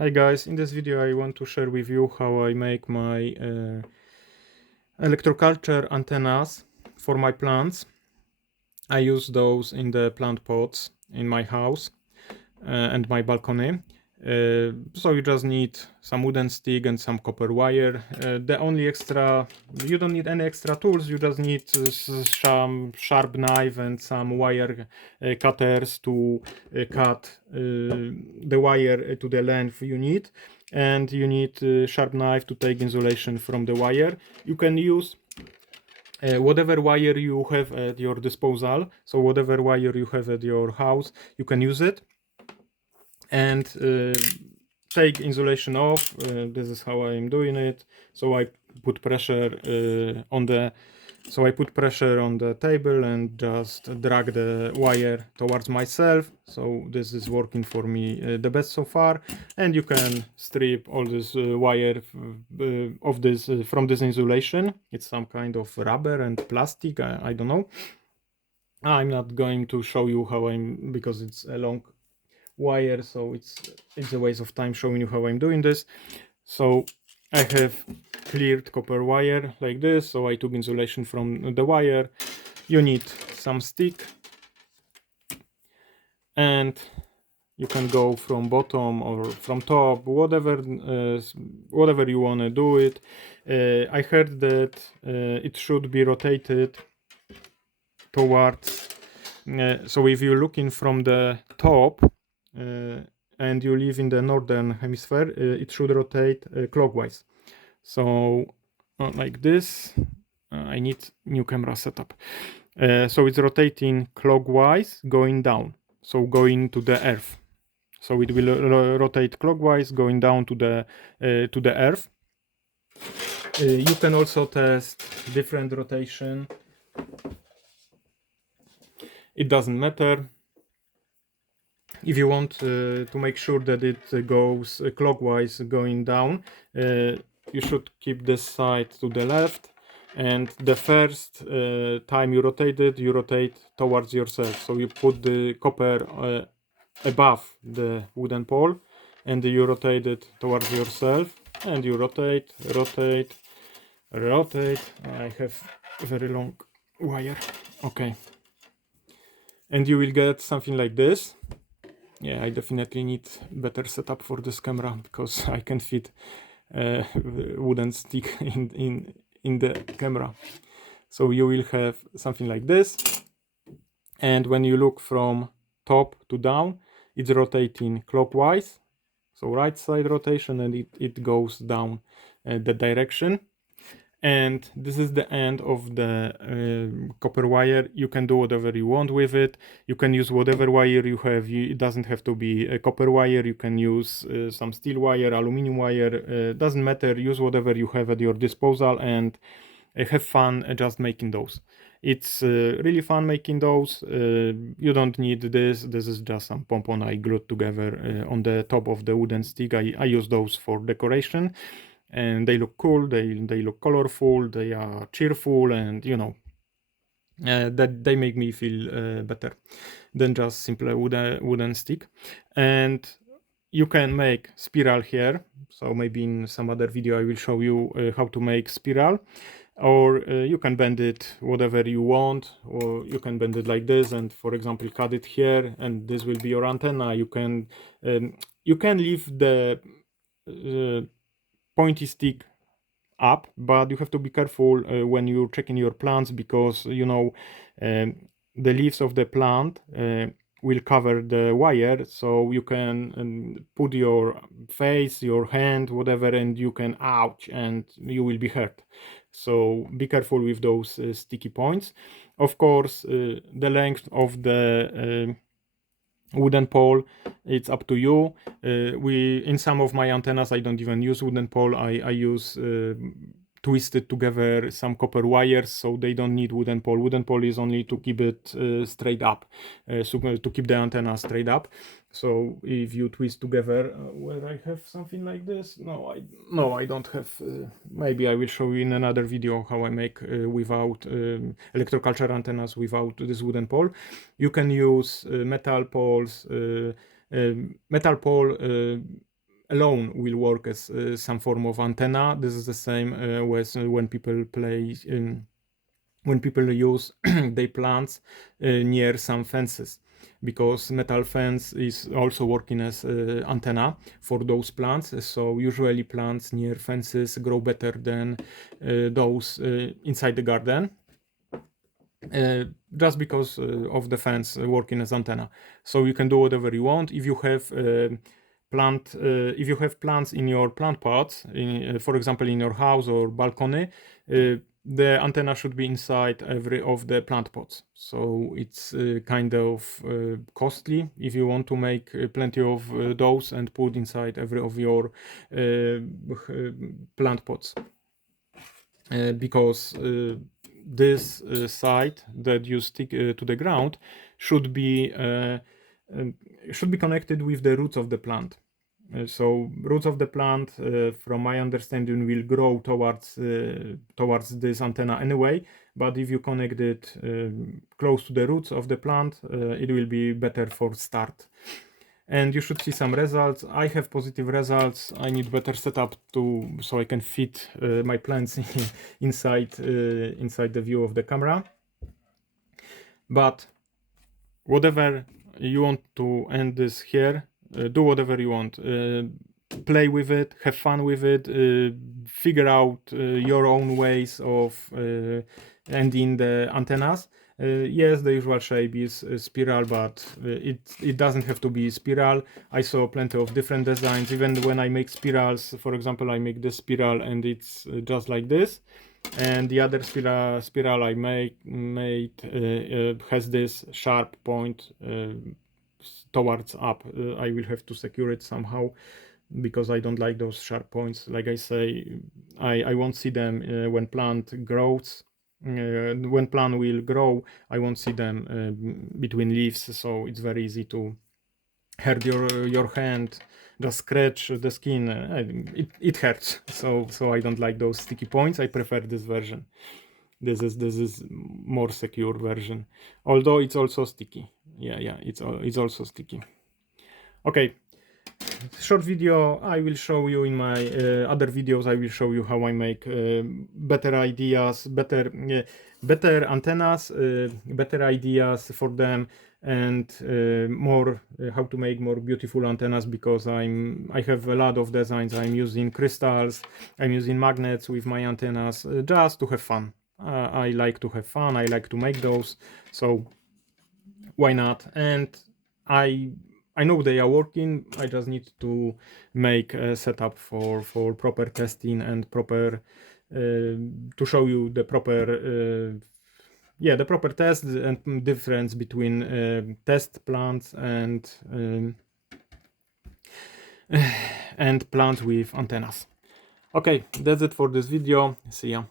Hi guys, in this video I want to share with you how I make my electroculture antennas for my plants. I use those in the plant pots in my house and my balcony. So you just need some wooden stick and some copper wire. The only extra, you don't need any extra tools, you just need some sharp knife and some wire cutters to cut the wire to the length you need. And you need a sharp knife to take insulation from the wire. You can use whatever wire you have at your disposal. So whatever wire you have at your house, you can use it. And take insulation off. This is how I'm doing it. So I put pressure on the table and just drag the wire towards myself. So this is working for me the best so far. And you can strip all this wire of this from this insulation. It's some kind of rubber and plastic. I don't know. I'm not going to show you how because it's a long wire, so it's a waste of time showing you how I'm doing this. So I have cleared copper wire like this, so I took insulation from the wire. You need some stick, and you can go from bottom or from top, whatever you want to do it. I heard that it should be rotated towards, so if you're looking from the top and you live in the northern hemisphere, it should rotate clockwise. So like this. I need new camera setup. So it's rotating clockwise, going down, so going to the earth. So it will rotate clockwise, going down to the earth. You can also test different rotation. It doesn't matter. If you want to make sure that it goes clockwise, going down, you should keep this side to the left. And the first time you rotate it, you rotate towards yourself. So you put the copper above the wooden pole and you rotate it towards yourself. And you rotate. I have a very long wire. Okay. And you will get something like this. Yeah, I definitely need better setup for this camera because I can fit a wooden stick in the camera. So you will have something like this, and when you look from top to down, it's rotating clockwise, so right side rotation, and it goes down the direction. And this is the end of the copper wire. You can do whatever you want with it. You can use whatever wire you have. It doesn't have to be a copper wire. You can use some steel wire, aluminum wire, doesn't matter. Use whatever you have at your disposal and have fun just making those. It's really fun making those. You don't need this. This is just some pompon I glued together on the top of the wooden stick. I use those for decoration. And they look cool, they look colorful, they are cheerful, and you know, that they make me feel better than just simple wooden stick. And you can make spiral here, so maybe in some other video I will show you how to make spiral. Or you can bend it whatever you want, or you can bend it like this and, for example, cut it here, and this will be your antenna. You can leave the pointy stick up, but you have to be careful when you're checking your plants, because you know the leaves of the plant will cover the wire, so you can put your face, your hand, whatever, and you can ouch, and you will be hurt. So be careful with those sticky points. Of course, the length of the wooden pole, it's up to you. In some of my antennas I don't even use wooden pole. I use twisted together some copper wires, so they don't need wooden pole. Wooden pole is only to keep it straight up, so to keep the antenna straight up. So if you twist together, where I have something like this, no, I don't have. Maybe I will show you in another video how I make without electroculture antennas without this wooden pole. You can use metal poles, metal pole alone will work as some form of antenna. This is the same with when people play when people use their plants near some fences, because metal fence is also working as antenna for those plants. So usually plants near fences grow better than those inside the garden, just because of the fence working as antenna. So you can do whatever you want. If you have if you have plants in your plant pots, for example in your house or balcony, the antenna should be inside every of the plant pots. So it's kind of costly if you want to make plenty of those and put inside every of your plant pots, because this side that you stick to the ground should be connected with the roots of the plant. So roots of the plant, from my understanding, will grow towards this antenna anyway. But if you connect it close to the roots of the plant, it will be better for start. And you should see some results. I have positive results. I need better setup so I can fit my plants inside the view of the camera. But whatever you want to end this here, do whatever you want. Play with it, have fun with it, figure out your own ways of ending the antennas. Yes, the usual shape is spiral, but it doesn't have to be spiral. I saw plenty of different designs. Even when I make spirals, for example, I make this spiral and it's just like this. And the other spiral I made has this sharp point towards up. I will have to secure it somehow, because I don't like those sharp points. Like I say, I won't see them when plant grows. When plant will grow, I won't see them between leaves, so it's very easy to hurt your hand, just scratch the skin. It hurts, so I don't like those sticky points. I prefer this version. This is more secure version, although it's also sticky. Yeah, it's also sticky. Okay, short video. I will show you in my other videos. I will show you how I make better ideas, better antennas, better ideas for them, and more how to make more beautiful antennas, because I have a lot of designs. I'm using crystals, I'm using magnets with my antennas, just to have fun. I like to have fun. I like to make those, so why not? And I know they are working. I just need to make a setup for proper testing and proper to show you the proper the proper test and difference between test plants and plants with antennas. Okay, that's it for this video. See ya.